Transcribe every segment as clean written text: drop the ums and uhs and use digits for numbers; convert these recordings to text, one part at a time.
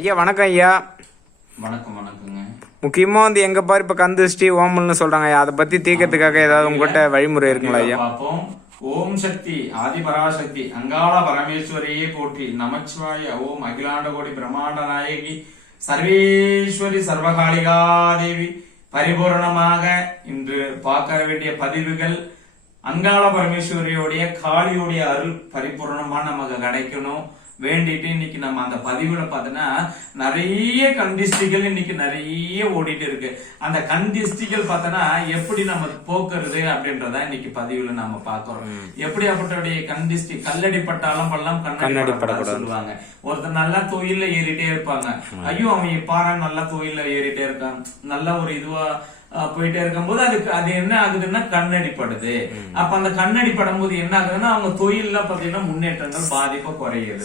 ஐயா வணக்கம் ஐயா. வணக்கங்க. முக்கியமா எங்க பாரு இப்ப கந்துஷ்டி ஓமல்னு சொல்றாங்க ஐயா, அதை பத்தி தீர்க்கறதுக்காக ஏதாவது உங்ககிட்ட வழிமுறை இருக்குங்களா ஐயா? பாப்போம். ஓம் சக்தி ஆதி பராசக்தி அங்காள பரமேஸ்வரியே போற்றி. நமச்சிவாய. ஓம் அகிலாண்ட கோடி பிரம்மாண்ட நாயகி சர்வேஸ்வரி சர்வகாலிகா தேவி. பரிபூர்ணமாக இன்று பார்க்க வேண்டிய பதிவுகள், அங்காள பரமேஸ்வரியோடைய காளியோடைய அருள் பரிபூர்ணமா நமக்கு கிடைக்கணும் வேண்டிட்டு இன்னைக்கு நம்ம அந்த பதிவுல பார்த்தோன்னா நிறைய கண்டிஸ்டிகள் இன்னைக்கு நிறைய ஓடிட்டு இருக்கு. அந்த கண்டிஸ்டிகள் பார்த்தோன்னா எப்படி நம்ம போக்குறது அப்படின்றத இன்னைக்கு பதிவுல நாம பாக்குறோம். எப்படி அப்படிய கண்டிஸ்டி கல்லடிப்பட்டாலும் பல்லாம் கண்ணடிப்பட சொல்லுவாங்க. ஒருத்தர் நல்லா தொழில ஏறிட்டே இருப்பாங்க, ஐயோ அவன் பாரு நல்லா தொழில ஏறிட்டே இருக்கான், நல்ல ஒரு இதுவா போயிட்டே இருக்கும்போது அது என்ன ஆகுதுன்னா கண்ணடிப்படுது. அப்ப அந்த கண்ணடிப்படும் போது என்ன ஆகுதுன்னா அவங்க தொழில பாத்தீங்கன்னா முன்னேற்றங்கள் பாதிப்பு குறையுது.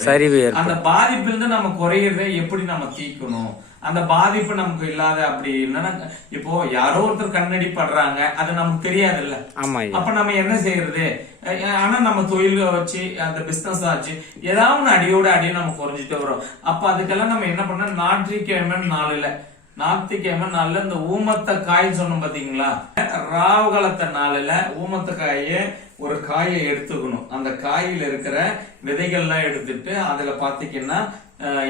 அந்த பாதிப்பிலிருந்து நம்ம குறையறதை எப்படி நம்ம தீக்கணும், அந்த பாதிப்பு நமக்கு இல்லாத அப்படி என்னன்னா, இப்போ யாரோ ஒருத்தர் கண்ணடி படுறாங்க, அது நமக்கு தெரியாது இல்ல. அப்ப நம்ம என்ன செய்யறது? ஆனா நம்ம தொழில வச்சு அந்த பிசினஸ் ஆச்சு ஏதாவது அடியோட அடியை நம்ம குறைஞ்சிட்டே வரும். அப்ப அதுக்கெல்லாம் நம்ம என்ன பண்ண, ஞாயிற்றுக்கிழமை நாள்ல இந்த ஊமத்த காய் சொன்னோம் பாத்தீங்களா, ராவுகாலத்த நாளில ஊமத்த காய ஒரு காயை எடுத்துக்கணும். அந்த காயில இருக்கிற விதைகள்லாம் எடுத்துட்டு அதுல பாத்தீங்கன்னா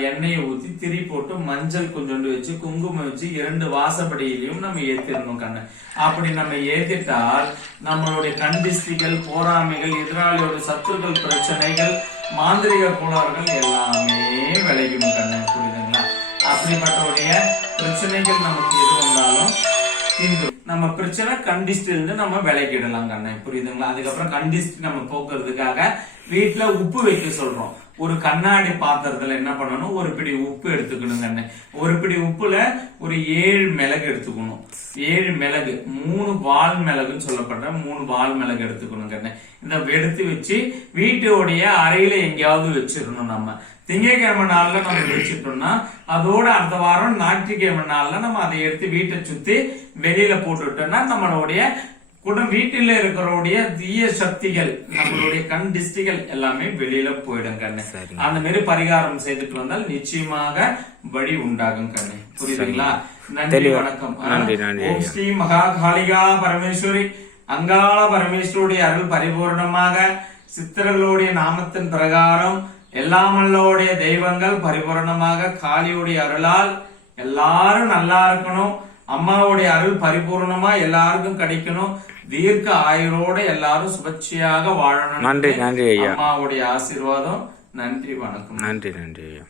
எண்ணெயை ஊத்தி திரி போட்டு மஞ்சள் கொஞ்சோண்டு வச்சு குங்குமம் வச்சு 2 வாசப்படியிலையும் நம்ம ஏத்திடணும் கண்ணு. அப்படி நம்ம ஏத்திட்டால் நம்மளுடைய கண்டிஸ்டிகள், போராமைகள், எதிராளியோட சத்துருக்கள், பிரச்சனைகள், மாந்திரிக கோளாறுகள் எல்லாமே விளைக்கணும் கண்ணு. புரியுதுங்களா? அப்படிப்பட்டவுடைய பிரச்சனைகள் நமக்கு எது வந்தாலும் நம்ம பிரச்சனை கண்டிஸ்ட் இருந்து நம்ம விலைக்கிடலாம் கண்ணு. புரியுதுங்களா? அதுக்கப்புறம் கண்டிஸ்ட் நம்ம போக்குறதுக்காக வீட்டுல உப்பு வைக்க சொல்றோம். ஒரு கண்ணாடி பாத்திரத்துல என்ன பண்ணணும், ஒரு பிடி உப்பு எடுத்துக்கணும் கண்ணு. ஒரு பிடி உப்புல ஒரு 7 மிளகு எடுத்துக்கணும். 7 மிளகு, 3 வால் மிளகுன்னு சொல்லப்படுற 3 வால் மிளகு எடுத்துக்கணும் கண்ணு. இந்த எடுத்து வச்சு வீட்டோடைய அறையில எங்கேயாவது வச்சிடணும். நம்ம திங்கட்கிழமை நாள்ல நம்ம வச்சுட்டோம்னா அதோட அடுத்த வாரம் ஞாயிற்றுக்கிழமை நாள்ல நம்ம அதை எடுத்து வீட்டை சுத்தி வெளியில போட்டுட்டோம்னா நம்மளுடைய வீட்டில இருக்கிறோடைய தீய சக்திகள், நம்மளுடைய கண்டிஸ்டிகள் எல்லாமே வெளியில போயிடும் கண்ணு. அந்த மாதிரி பரிகாரம் செய்துட்டு வந்தால் நிச்சயமாக வழி உண்டாகும் கண்ணு. புரியுதுங்களா? நன்றி, வணக்கம். ஓம் ஸ்ரீ மகா காளிகா பரமேஸ்வரி அங்காள பரமேஸ்வருடைய அருள் பரிபூர்ணமாக, சித்தர்களுடைய நாமத்தின் பிரகாரம் எல்லாமல்லோடைய தெய்வங்கள் பரிபூர்ணமாக காளியுடைய அருளால் எல்லாரும் நல்லா இருக்கணும். அம்மாவுடைய அருள் பரிபூர்ணமா எல்லாருக்கும் கிடைக்கணும். தீர்க்க ஆயுளோட எல்லாரும் சுபட்சியாக வாழணும். நன்றி ஐயா. அம்மாவுடைய ஆசீர்வாதம். நன்றி, வணக்கம். நன்றி ஐயா.